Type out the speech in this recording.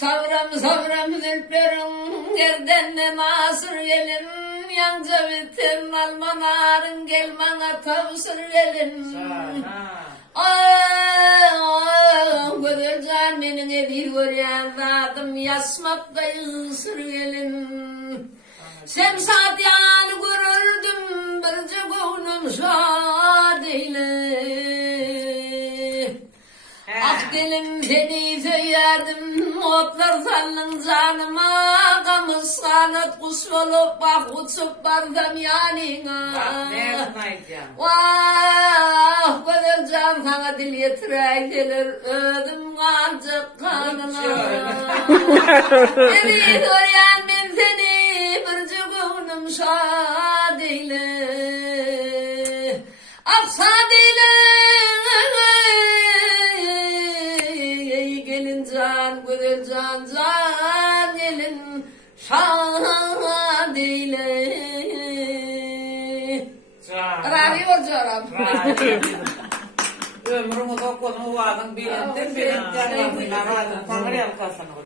Savram zülperim yerden ne nasır gelin. Yanca biten almanarın gel bana tavsır gelin. Güzel cannenin evi görüyen zadım yasmaktayız sır gelin. Semsat yanı görürdüm birce gönlüm şadeyle. Ah dilim seni söylerdim otlar sallın canıma. Kamız kanat kuş olup bak uçup bardım yanına. Vah güzel can sana dil yetirey gelir ödüm ancak kanına. Evi görüyen ben seni birce gönlüm şadeyle. Ah şadeyle. Can, güzel can, can gelin şadiyle. Ravi olacağım. Ömrümü dokunu varın bilin de benim canımı narazım. Tanrı yapasın.